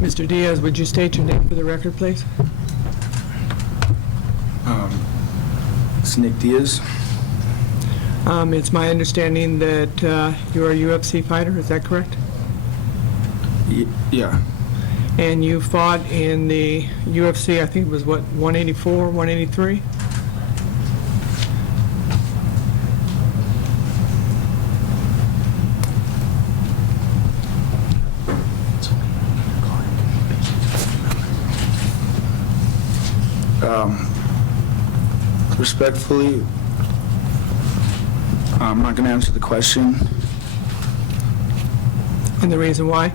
Mr. Diaz, would you state your name for the record, please? It's Nick Diaz. It's my understanding that you're a UFC fighter, is that correct? Yeah. And you fought in the UFC, I think it was, what, 184, 183? Respectfully, I'm not going to answer the question. And the reason why?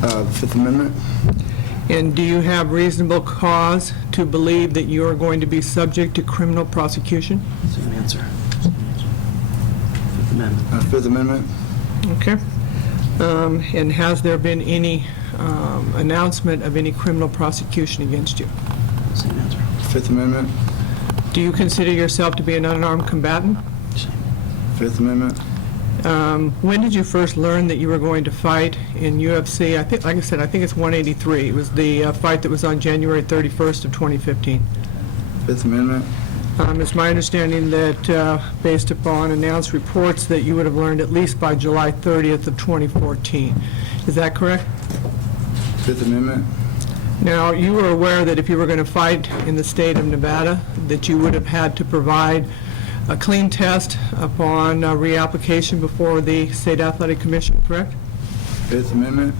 The Fifth Amendment. And do you have reasonable cause to believe that you are going to be subject to criminal prosecution? Same answer. Fifth Amendment. Fifth Amendment. Okay. And has there been any announcement of any criminal prosecution against you? Same answer. Fifth Amendment. Do you consider yourself to be an unarmed combatant? Same. Fifth Amendment. When did you first learn that you were going to fight in UFC? I think, like I said, I think it's 183. It was the fight that was on January 31st of 2015. Fifth Amendment. It's my understanding that, based upon announced reports, that you would have learned at least by July 30th of 2014. Is that correct? Fifth Amendment. Now, you were aware that if you were going to fight in the state of Nevada, that you would have had to provide a clean test upon reapplication before the State Athletic Commission, correct? Fifth Amendment.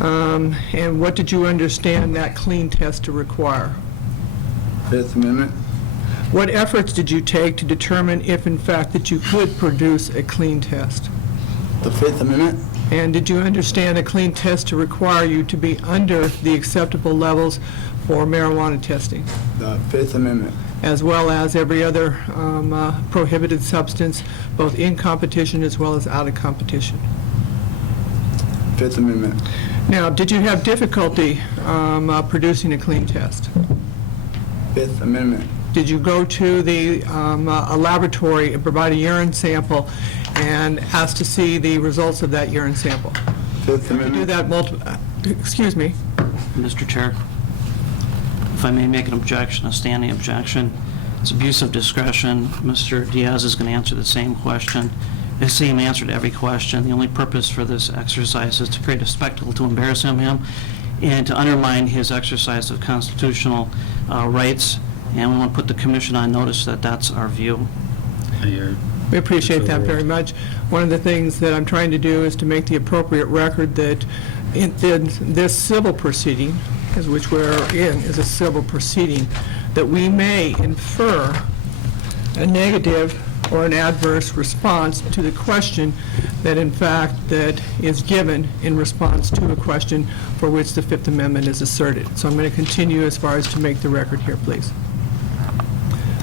And what did you understand that clean test to require? Fifth Amendment. What efforts did you take to determine if, in fact, that you could produce a clean test? The Fifth Amendment. And did you understand a clean test to require you to be under the acceptable levels for marijuana testing, The Fifth Amendment. as well as every other prohibited substance, both in competition as well as out of competition? Fifth Amendment. Now, did you have difficulty producing a clean test? Fifth Amendment. Did you go to a laboratory and provide a urine sample and ask to see the results of that urine sample? Fifth You do Amendment. that excuse me. Mr. Chair, if I may make an objection, a standing objection. It's abuse of discretion. Mr. Diaz is going to answer the same question, the same answer to every question. The only purpose for this exercise is to create a spectacle to embarrass him and to undermine his exercise of constitutional rights. And we want to put the commission on notice that that's our view. We appreciate that very much. One of the things that I'm trying to do is to make the appropriate record that in this civil proceeding, which we're in, is a civil proceeding, that we may infer a negative or an adverse response to the question that, in fact, that is given in response to a question for which the Fifth Amendment is asserted. So I'm going to continue as far as to make the record here, please.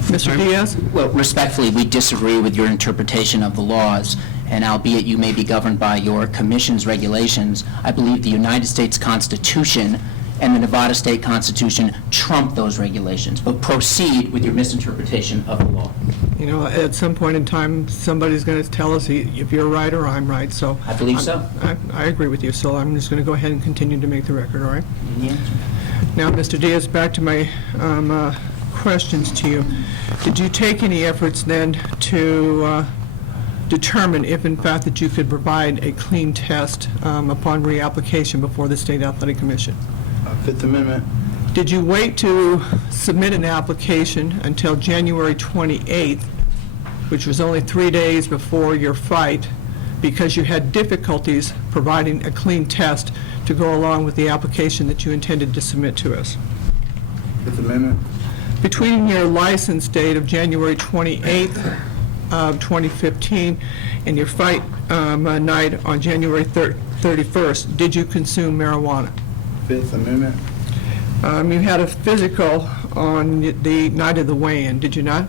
Mr. Diaz? Well, respectfully, we disagree with your interpretation of the laws, and albeit you may be governed by your commission's regulations, I believe the United States Constitution and the Nevada State Constitution trump those regulations. But proceed with your misinterpretation of the law. You know, at some point in time, somebody's going to tell us if you're right or I'm right, so... I believe so. I agree with you, so I'm just going to go ahead and continue to make the record, all right? Any answer? Now, Mr. Diaz, back to my questions to you. Did you take any efforts then to determine if, in fact, that you could provide a clean test upon reapplication before the State Athletic Commission? Fifth Amendment. Did you wait to submit an application until January 28th, which was only 3 days before your fight, because you had difficulties providing a clean test to go along with the application that you intended to submit to us? Fifth Amendment. Between your license date of January 28th of 2015 and your fight night on January 31st, did you consume marijuana? Fifth Amendment. You had a physical on the night of the weigh-in, did you not?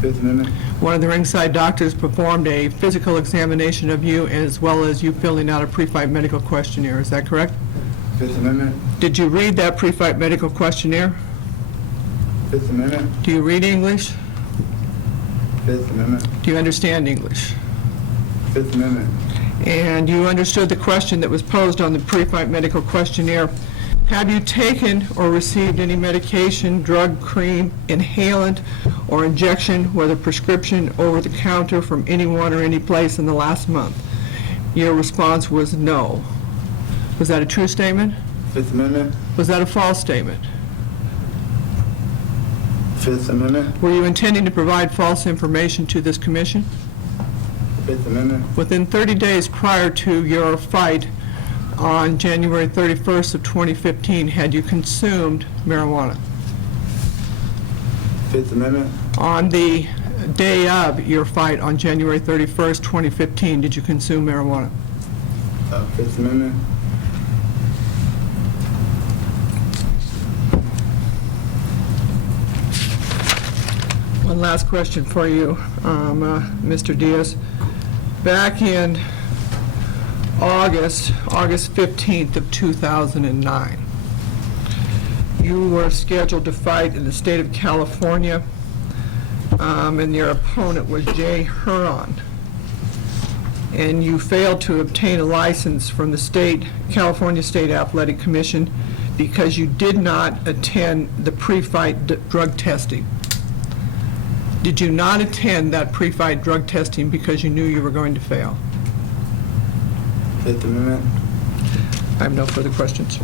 Fifth Amendment. One of the ringside doctors performed a physical examination of you as well as you filling out a pre-fight medical questionnaire, is that correct? Fifth Amendment. Did you read that pre-fight medical questionnaire? Fifth Amendment. Do you read English? Fifth Amendment. Do you understand English? Fifth Amendment. And you understood the question that was posed on the pre-fight medical questionnaire. Have you taken or received any medication, drug, cream, inhalant, or injection, whether prescription, over-the-counter, from anyone or any place in the last month? Your response was no. Was that a true statement? Fifth Amendment. Was that a false statement? Fifth Amendment. Were you intending to provide false information to this commission? Fifth Amendment. Within 30 days prior to your fight on January 31st of 2015, had you consumed marijuana? Fifth Amendment. On the day of your fight on January 31st, 2015, did you consume marijuana? Fifth Amendment. One last question for you, Mr. Diaz. Back in August 15th of 2009, you were scheduled to fight in the state of California, and your opponent was Jay Huron. And you failed to obtain a license from the California State Athletic Commission because you did not attend the pre-fight drug testing. Did you not attend that pre-fight drug testing because you knew you were going to fail? Fifth Amendment. I have no further questions.